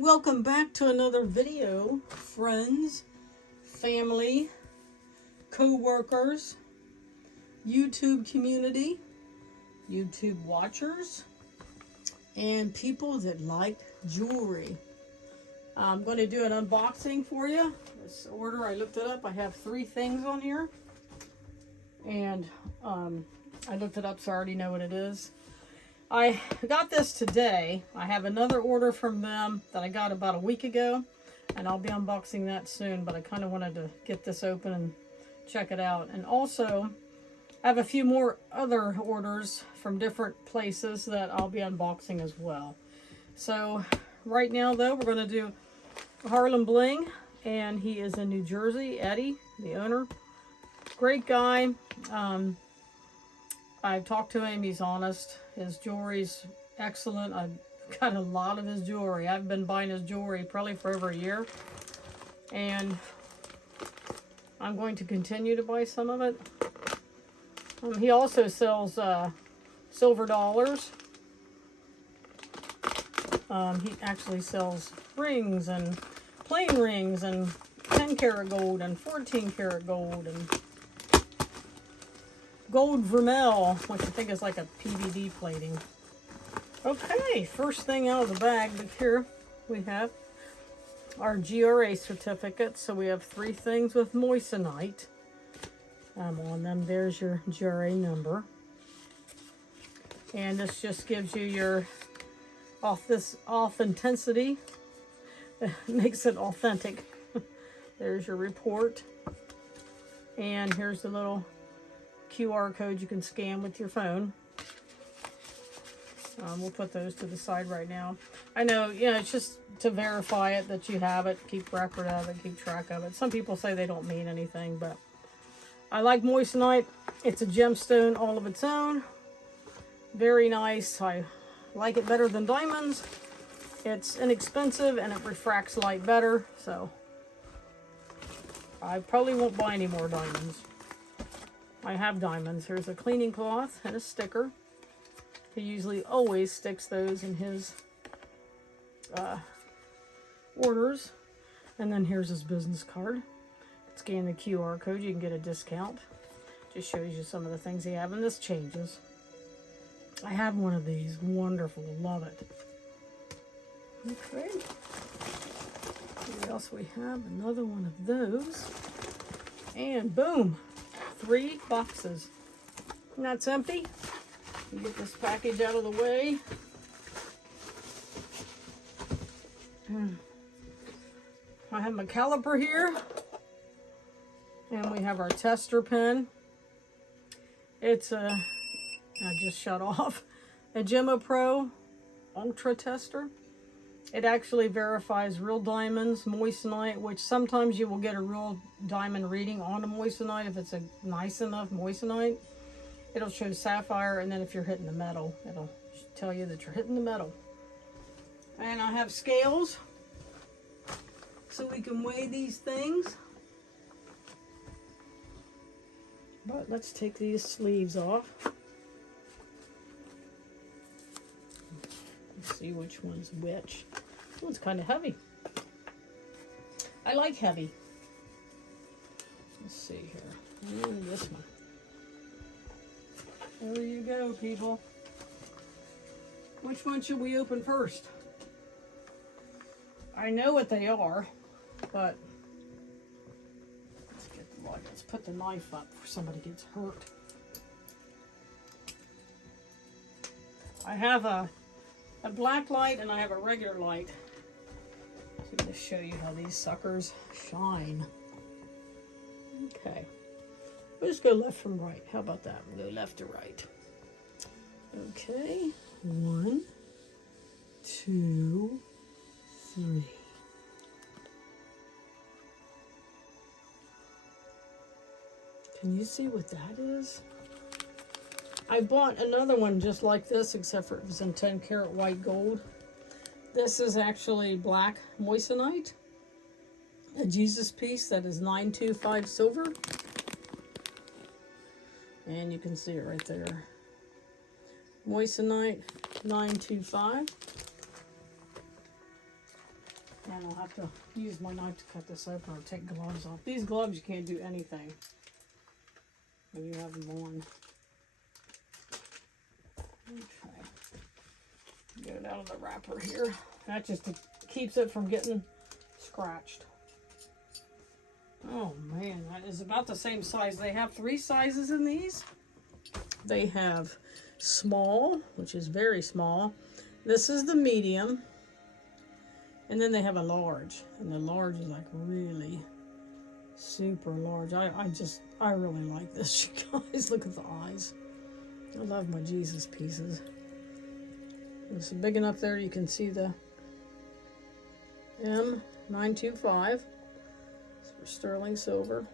Welcome back to another video, friends, family, co-workers, YouTube community, YouTube watchers, and people that like jewelry. I'm going to do an unboxing for you. This order, I looked it up. I have 3 things on here. And I looked it up, so I already know what it is. I got this today. I have another order from them that I got about a week ago, and I'll be unboxing that soon, but I kind of wanted to get this open and check it out. And also, I have a few more other orders from different places that I'll be unboxing as well. So, right now though, we're going to do Harlembling, and he is in New Jersey, Eddie, the owner. Great guy. I've talked to him, he's honest. His jewelry's excellent. I've got a lot of his jewelry. I've been buying his jewelry probably for over a year. And I'm going to continue to buy some of it. He also sells silver dollars. He actually sells rings and plain rings and 10 karat gold and 14 karat gold and gold vermel, which I think is like a PVD plating. Okay, first thing out of the bag, look here, we have our GRA certificates. So we have 3 things with moissanite on them. There's your GRA number. And this just gives you your authenticity. Makes it authentic. There's your report. And here's the little QR code you can scan with your phone. We'll put those to the side right now. I know, it's just to verify it, that you have it, keep record of it, keep track of it. Some people say they don't mean anything, but I like moissanite. It's a gemstone all of its own. Very nice. I like it better than diamonds. It's inexpensive and it refracts light better, so I probably won't buy any more diamonds. I have diamonds. Here's a cleaning cloth and a sticker. He usually always sticks those in his orders. And then here's his business card. Scan the QR code, you can get a discount. Just shows you some of the things he have, and this changes. I have one of these. Wonderful. Love it. Okay. What else we have? Another one of those. And boom! 3 boxes. And that's empty. You get this package out of the way. I have my caliper here. And we have our tester pen. It's I just shut off. A Gemma Pro Ultra Tester. It actually verifies real diamonds, moissanite, which sometimes you will get a real diamond reading on a moissanite if it's a nice enough moissanite. It'll show sapphire, and then if you're hitting the metal, it'll tell you that you're hitting the metal. And I have scales so we can weigh these things. But let's take these sleeves off. Let's see which one's which. This one's kind of heavy. I like heavy. Let's see here. And this one. There you go, people. Which one should we open first? I know what they are, but let's put the knife up before somebody gets hurt. I have a black light and I have a regular light. So I'm going to show you how these suckers shine. Okay. We'll just go left from right. How about that? We'll go left to right. Okay. 1, 2, 3. Can you see what that is? I bought another one just like this, except for it was in 10 karat white gold. This is actually black moissanite. A Jesus piece that is 925 silver. And you can see it right there. Moissanite 925. And I'll have to use my knife to cut this open or take gloves off. These gloves, you can't do anything when you have them on. Okay. Get it out of the wrapper here. That just keeps it from getting scratched. Oh man, that is about the same size. They have 3 sizes in these. They have small, which is very small. This is the medium. And then they have a large. And the large is like really super large. I really like this, you guys. Look at the eyes. I love my Jesus pieces. It's big enough there you can see the M925. It's for sterling silver.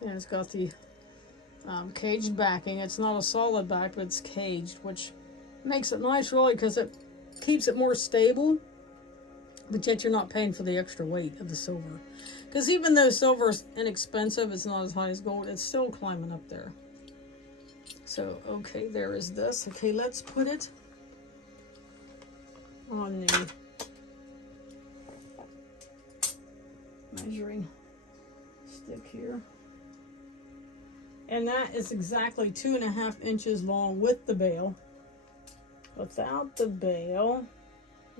And it's got the caged backing. It's not a solid back, but it's caged, which makes it nice really because it keeps it more stable, but yet you're not paying for the extra weight of the silver. Because even though silver is inexpensive, it's not as high as gold, it's still climbing up there. So, okay, there is this. Okay, let's put it on the measuring stick here. And that is exactly 2.5 inches long with the bail. Without the bail,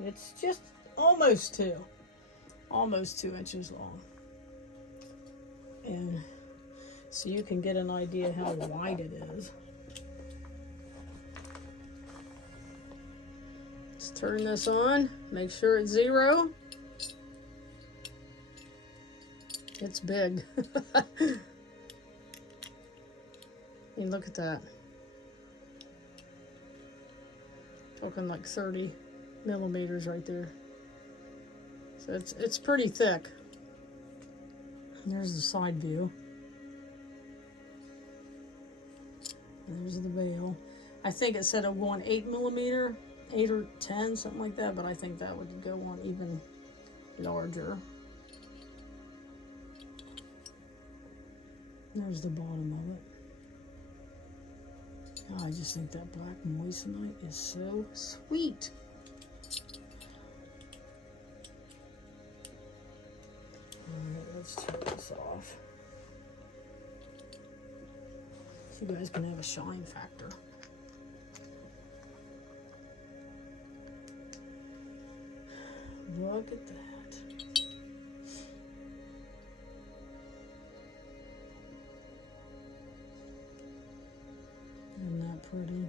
it's just almost 2 inches long. And so you can get an idea how wide it is. Let's turn this on, make sure it's 0. It's big. And look at that. Talking like 30 millimeters right there. So it's pretty thick. And there's the side view. There's the bail. I think it said it would go on 8 millimeter, 8 or 10, something like that, but I think that would go on even larger. There's the bottom of it. Oh, I just think that black moissanite is so sweet. Alright, let's turn this off. So you guys can have a shine factor. Look at that. Isn't that pretty?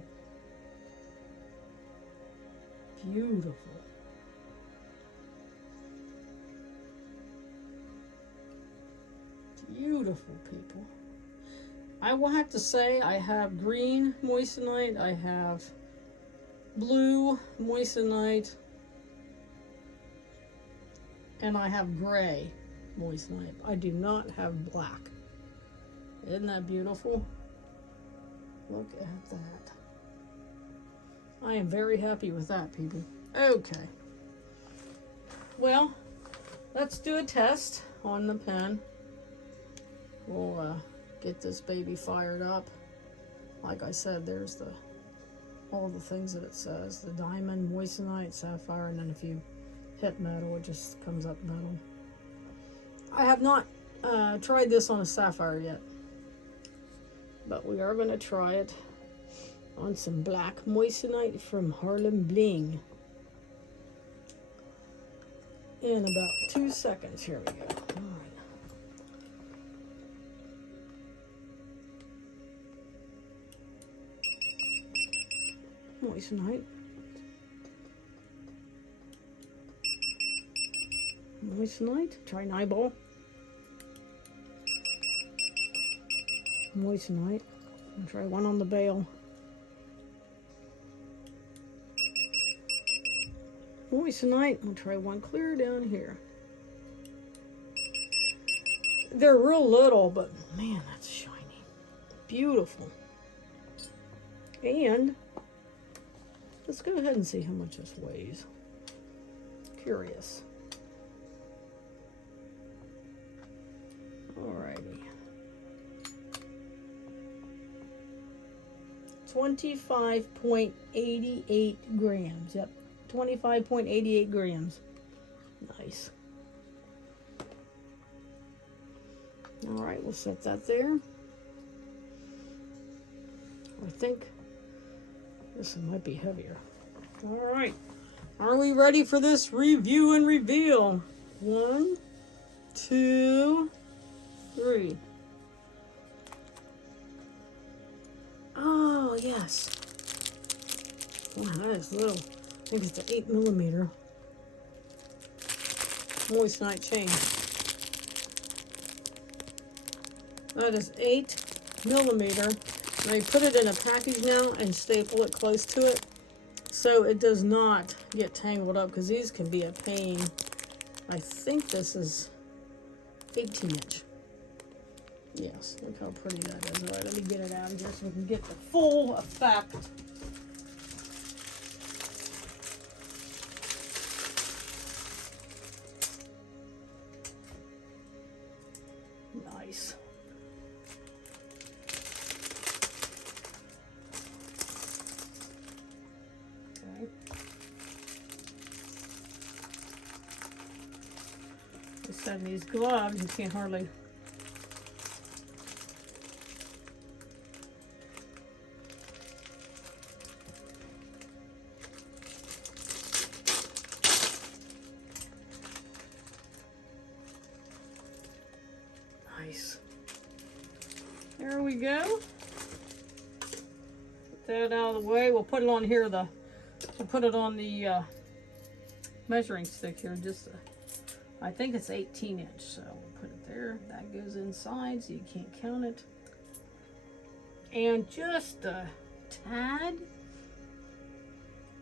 Beautiful. Beautiful, people. I will have to say I have green moissanite, I have blue moissanite, and I have gray moissanite. I do not have black. Isn't that beautiful? Look at that. I am very happy with that, people. Okay. Well, let's do a test on the pen. We'll get this baby fired up. Like I said, there's all the things that it says. The diamond, moissanite, sapphire, and then if you hit metal, it just comes up metal. I have not tried this on a sapphire yet. But we are going to try it on some black moissanite from Harlembling. In about 2 seconds. Here we go. All right. Moissanite. Moissanite. Try an eyeball. Moissanite. I'll try one on the bail. Moissanite. I'll try one clear down here. They're real little, but man, that's shiny. Beautiful. And let's go ahead and see how much this weighs. Curious. Alrighty. 25.88 grams. Yep, 25.88 grams. Nice. All right, we'll set that there. I think this one might be heavier. All right. Are we ready for this review and reveal? 1, 2, 3. Oh, yes. Wow, that is little. I think it's an 8mm moissanite chain. That is 8mm. I put it in a package now and staple it close to it so it does not get tangled up, because these can be a pain. I think this is 18-inch. Yes, look how pretty that is. All right, let me get it out of here so we can get the full effect. Nice. Okay. Just having these gloves, you can't hardly. Nice. There we go. Get that out of the way. We'll put it on here. We'll put it on the measuring stick here. I think it's 18-inch, so we'll put it there. That goes inside, so you can't count it. And just a tad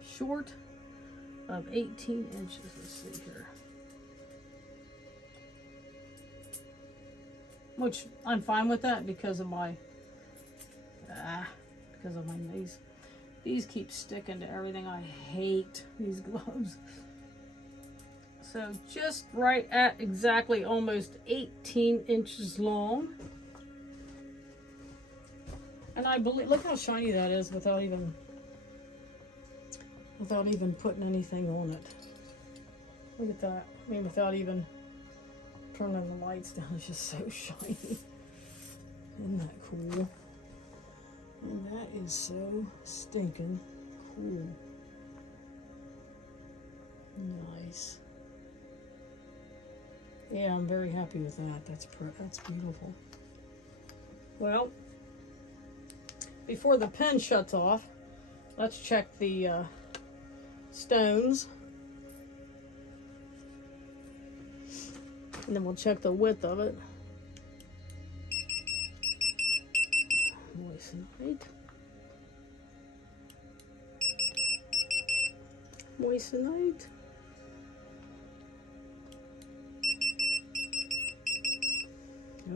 short of 18 inches. Let's see here. Which I'm fine with that because of my knees. These keep sticking to everything. I hate these gloves. So just right at exactly almost 18 inches long. And I believe, look how shiny that is without even putting anything on it. Look at that. I mean, without even turning the lights down, it's just so shiny. Isn't that cool? And that is so stinking cool. Nice. Yeah, I'm very happy with that. That's beautiful. Well, before the pen shuts off, let's check the stones. And then we'll check the width of it. Moissanite. Moissanite.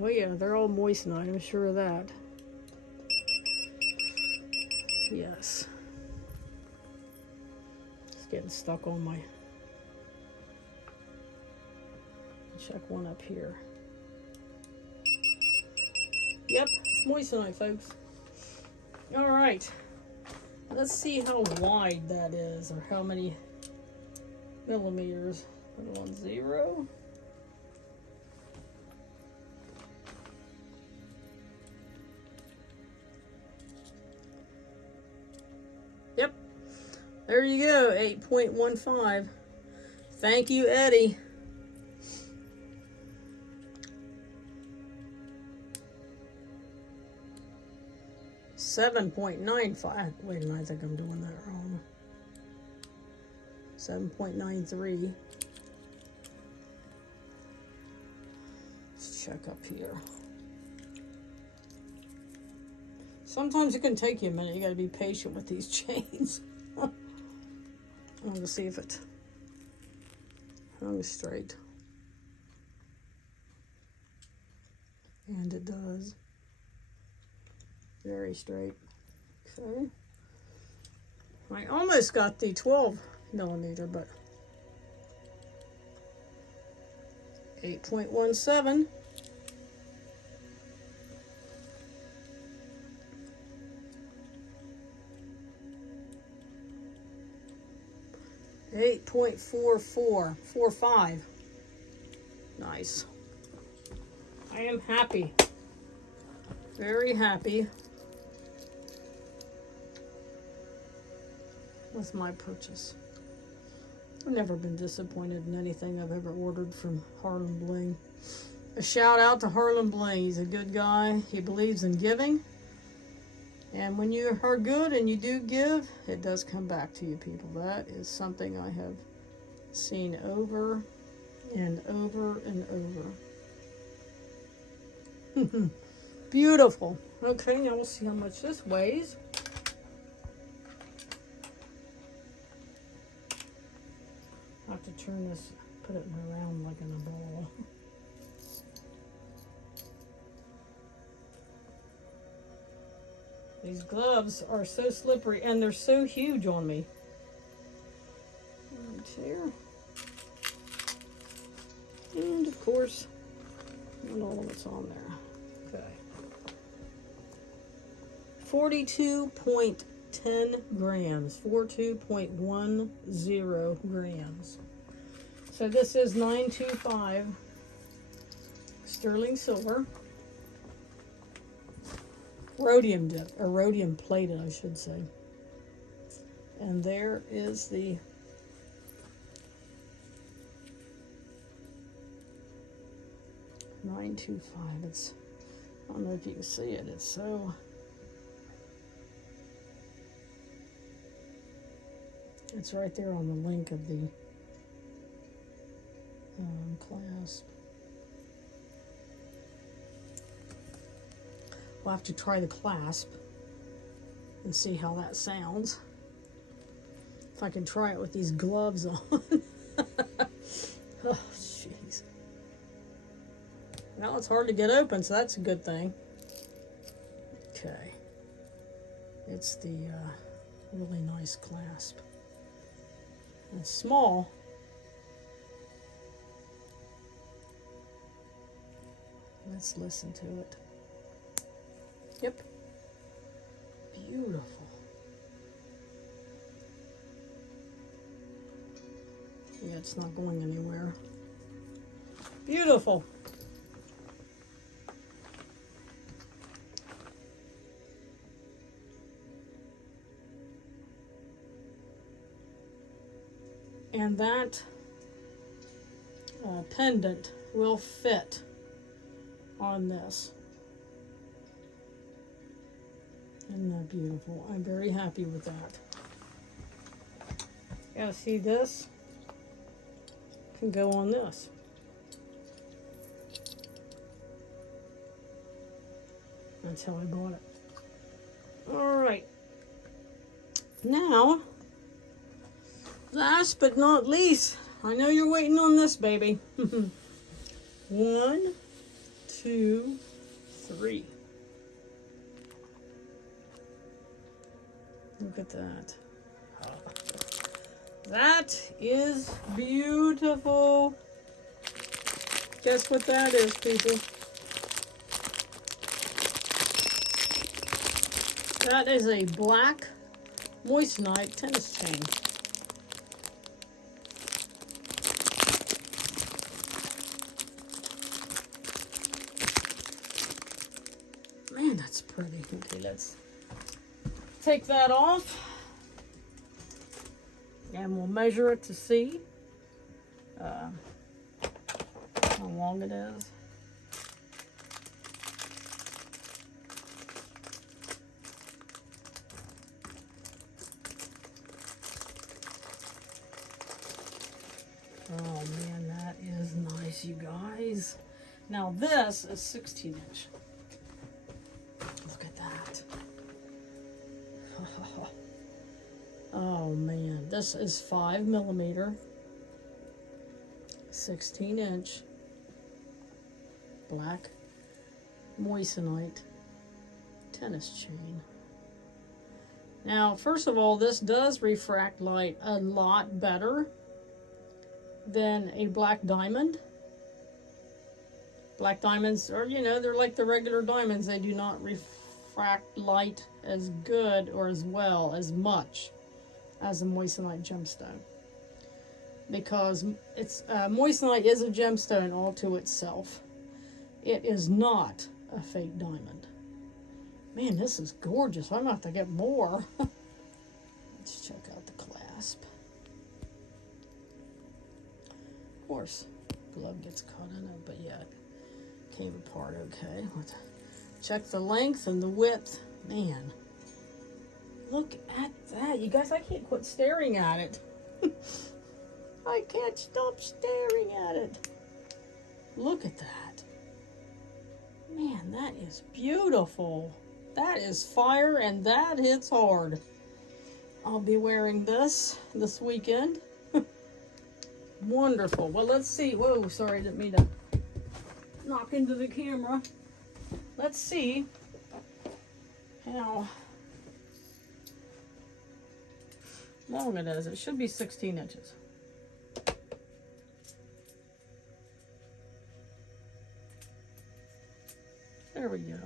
Oh yeah, they're all moissanite, I'm sure of that. Yes. It's getting stuck on my... Check one up here. Yep, it's moissanite, folks. All right. Let's see how wide that is, or how many millimeters. Put it on 0. Yep. There you go, 8.15. Thank you, Eddie. $7.95. Wait a minute, I think I'm doing that wrong. 7.93. Let's check up here. Sometimes it can take you a minute. You got to be patient with these chains. I'm going to see if it hung straight. And it does. Very straight. Okay. I almost got the 12mm, but 8.17. 8.4445. Nice. I am happy. Very happy with my purchase. I've never been disappointed in anything I've ever ordered from Harlembling. A shout out to Harlembling. He's a good guy. He believes in giving. And when you are good and you do give, it does come back to you, people. That is something I have seen over and over and over. Beautiful. Okay, now we'll see how much this weighs. I'll have to turn this, put it around like in a ball. These gloves are so slippery and they're so huge on me. Right here. And of course, not all of it's on there. Okay. 42.10 grams. 42.10 grams. So this is 925 sterling silver. Rhodium dip, or rhodium plated, I should say. And there is the $925. It's, I don't know if you can see it. It's so, it's right there on the link of the clasp. We'll have to try the clasp and see how that sounds. If I can try it with these gloves on. Oh, jeez. Well, it's hard to get open, so that's a good thing. Okay. It's the really nice clasp. It's small. Let's listen to it. Yep. Beautiful. Yeah, it's not going anywhere. Beautiful. And that pendant will fit on this. Isn't that beautiful? I'm very happy with that. Yeah, see this? Can go on this. That's how I bought it. Alright. Now, last but not least, I know you're waiting on this, baby. 1, 2, 3. Look at that. That is beautiful. Guess what that is, people? That is a black moissanite tennis chain. Man, that's pretty. Okay, let's take that off. And we'll measure it to see how long it is. Oh man, that is nice, you guys. Now this is 16 inch. Look at that. Oh man, this is 5 millimeter, 16 inch, black moissanite tennis chain. Now, first of all, this does refract light a lot better than a black diamond. Black diamonds are, you know, they're like the regular diamonds. They do not refract light as good or as well as much as a moissanite gemstone. because it's moissanite is a gemstone all to itself. It is not a fake diamond. Man, this is gorgeous. I'm going to have to get more. Let's check out the clasp. Of course, glove gets caught in it, but yeah, it came apart okay. Let's check the length and the width. Man, look at that. You guys, I can't quit staring at it. I can't stop staring at it. Look at that. Man, that is beautiful. That is fire, and that hits hard. I'll be wearing this weekend. Wonderful. Well, let's see. Whoa, sorry, didn't mean to knock into the camera. Let's see how long it is. It should be 16 inches. There we go.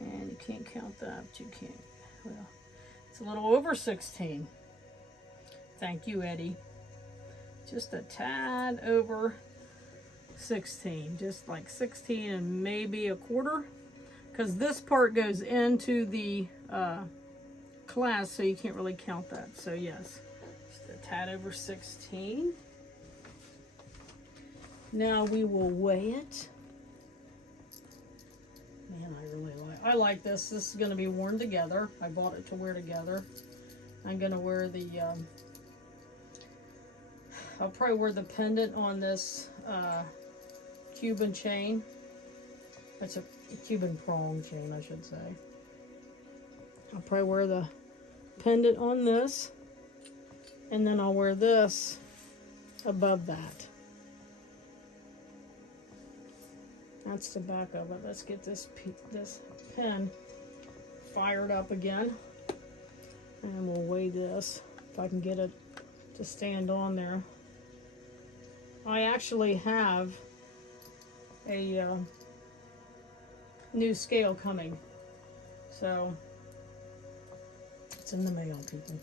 And you can't count that, but you can't. Well, it's a little over 16. Thank you, Eddie. Just a tad over 16. Just like 16 and maybe a quarter. Because this part goes into the clasp, so you can't really count that. So yes, just a tad over 16. Now we will weigh it. Man, I like this. This is going to be worn together. I bought it to wear together. I'm going to wear the, I'll probably wear the pendant on this Cuban chain. It's a Cuban prong chain, I should say. I'll probably wear the pendant on this. And then I'll wear this above that. That's the back of it. Let's get this pen fired up again. And we'll weigh this, if I can get it to stand on there. I actually have a new scale coming. So, it's in the mail, people.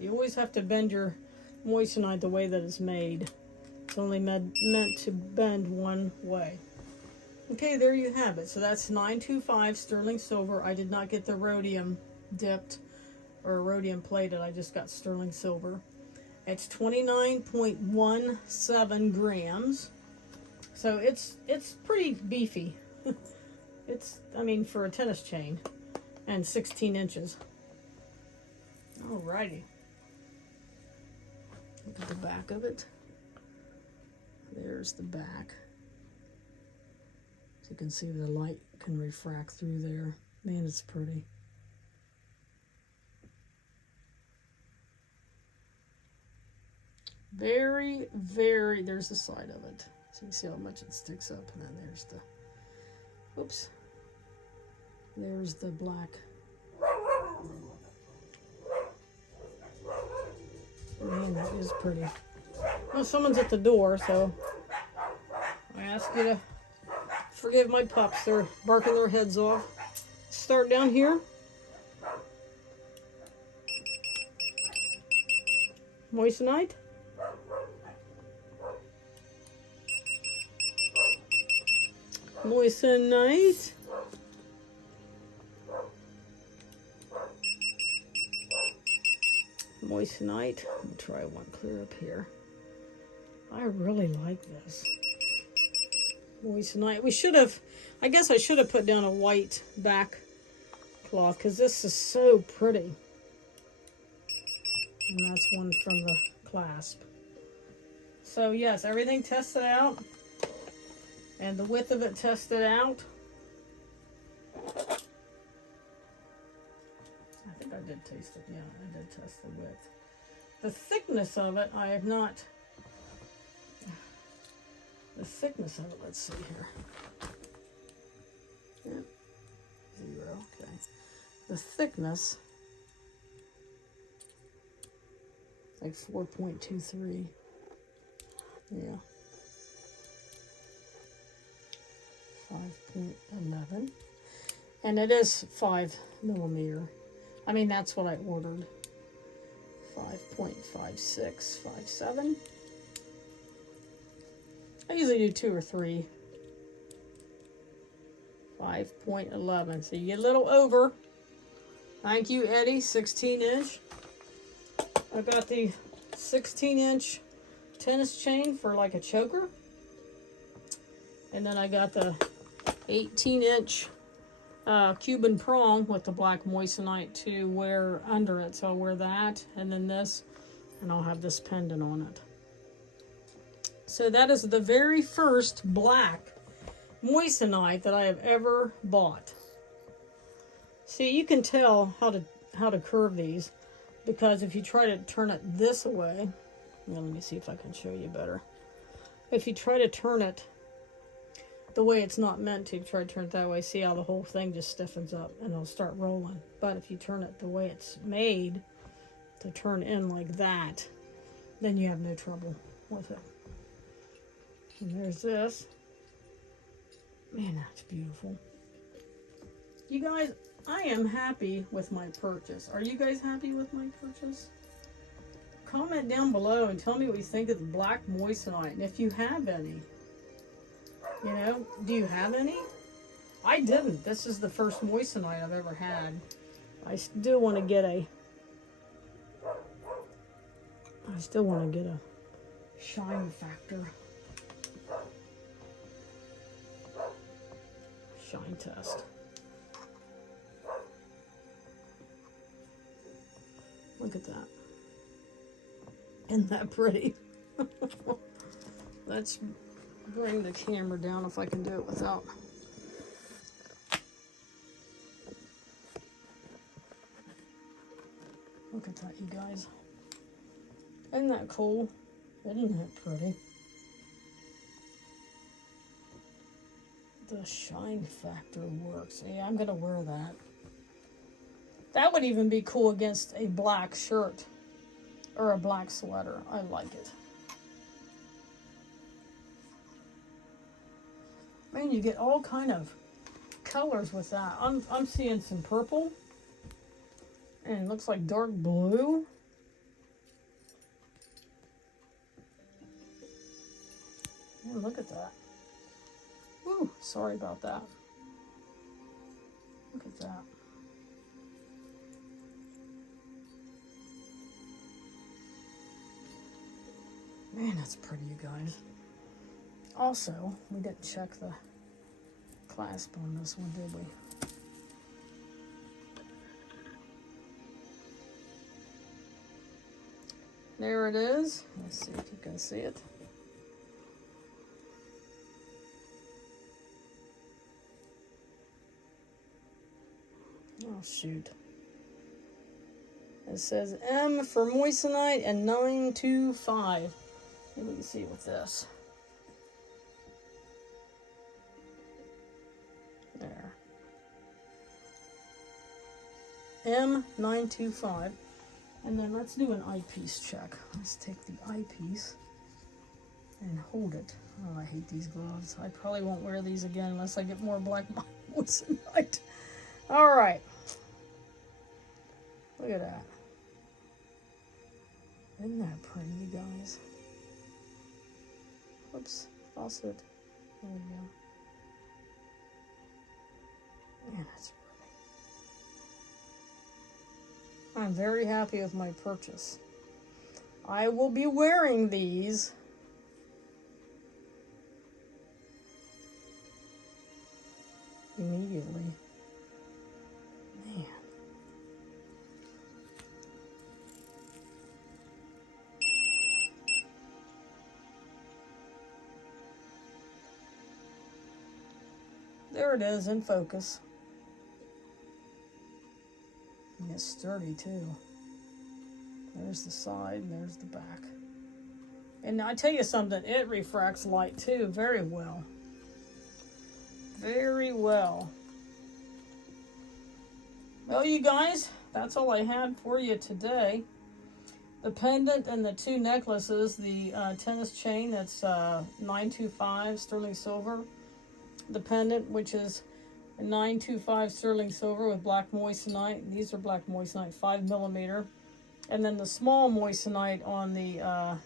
You always have to bend your moissanite the way that it's made. It's only meant to bend one way. Okay, there you have it. So that's 925 sterling silver. I did not get the rhodium dipped or rhodium plated. I just got sterling silver. It's 29.17 grams. So it's pretty beefy. I mean, for a tennis chain. And 16 inches. Alrighty. Look at the back of it. There's the back. So you can see the light can refract through there. Man, it's pretty. Very, very, there's the side of it. So you see how much it sticks up, and then there's the, oops. There's the black. Man, that is pretty. Well, someone's at the door, so I ask you to forgive my pups. They're barking their heads off. Start down here. Moissanite. Moissanite. Moissanite. I'll try one clear up here. I really like this. Moissanite. We should have, I guess I should have put down a white back cloth because this is so pretty. And that's one from the clasp. So yes, everything tested out. And the width of it tested out. I think I did taste it. Yeah, I did test the width. The thickness of it, I have not. The thickness of it, let's see here. Yeah, 0, okay. The thickness, like 4.23. Yeah. 5.11. And it is 5 millimeter. I mean, that's what I ordered. 5.56, 5.7. I usually do 2 or 3. 5.11. So you get a little over. Thank you, Eddie. 16-inch. I got the 16-inch tennis chain for like a choker. And then I got the 18-inch Cuban prong with the black moissanite to wear under it. So I'll wear that, and then this, and I'll have this pendant on it. So that is the very first black moissanite that I have ever bought. See, you can tell how to curve these, because if you try to turn it this way, let me see if I can show you better. If you try to turn it the way it's not meant to, try to turn it that way, see how the whole thing just stiffens up and it'll start rolling. But if you turn it the way it's made to turn in like that, then you have no trouble with it. And there's this. Man, that's beautiful. You guys, I am happy with my purchase. Are you guys happy with my purchase? Comment down below and tell me what you think of the black moissanite, and if you have any. You know, do you have any? I didn't. This is the first moissanite I've ever had. I still want to get a shine factor. Shine test. Look at that. Isn't that pretty? Let's bring the camera down if I can do it without. Look at that, you guys. Isn't that cool? Isn't that pretty? The shine factor works. Yeah, I'm gonna wear that. That would even be cool against a black shirt or a black sweater. I like it. Man, you get all kind of colors with that. I'm seeing some purple, and it looks like dark blue. Man, look at that. Ooh, sorry about that. Look at that. Man, that's pretty, you guys. Also, we didn't check the clasp on this one, did we? There it is. Let's see if you can see it. Oh, shoot. It says M for moissanite and 925. Maybe we can see it with this. There. M925. And then let's do an eyepiece check. Let's take the eyepiece and hold it. Oh, I hate these gloves. I probably won't wear these again unless I get more black moissanite. All right. Look at that. Isn't that pretty, you guys? Whoops, faucet. There we go. Man, that's pretty. I'm very happy with my purchase. I will be wearing these immediately. Man. There it is in focus. And it's sturdy too. There's the side and there's the back. And I tell you something, it refracts light too very well. Very well. Well, you guys, that's all I had for you today. The pendant and the two necklaces, the tennis chain, that's 925 sterling silver. The pendant, which is 925 sterling silver with black moissanite. These are black moissanite, 5mm. And then the small moissanite on the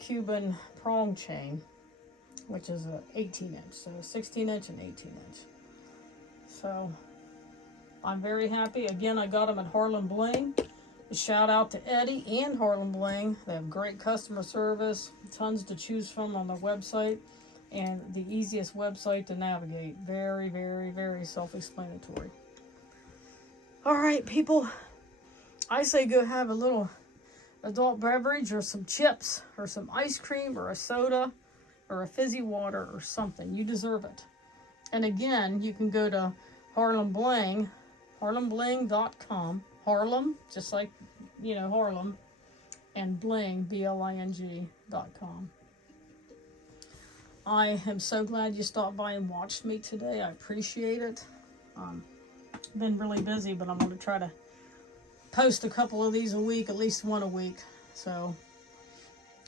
Cuban prong chain, which is a 18 inch. So 16 inch and 18 inch. So I'm very happy. Again, I got them at Harlembling. Shout out to Eddie and Harlembling. They have great customer service, tons to choose from on their website, and the easiest website to navigate. Very, very, very self-explanatory. All right, people. I say go have a little adult beverage or some chips or some ice cream or a soda or a fizzy water or something. You deserve it. And again, you can go to Harlembling, harlembling.com. Harlem, just like, you know, Harlem, and Bling, BLING.com. I am so glad you stopped by and watched me today. I appreciate it. Been really busy, but I'm going to try to post a couple of these a week, at least one a week. So,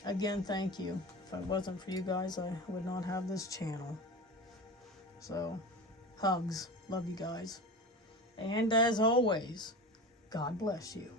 again, thank you. If it wasn't for you guys, I would not have this channel. So, hugs. Love you guys. And as always, God bless you.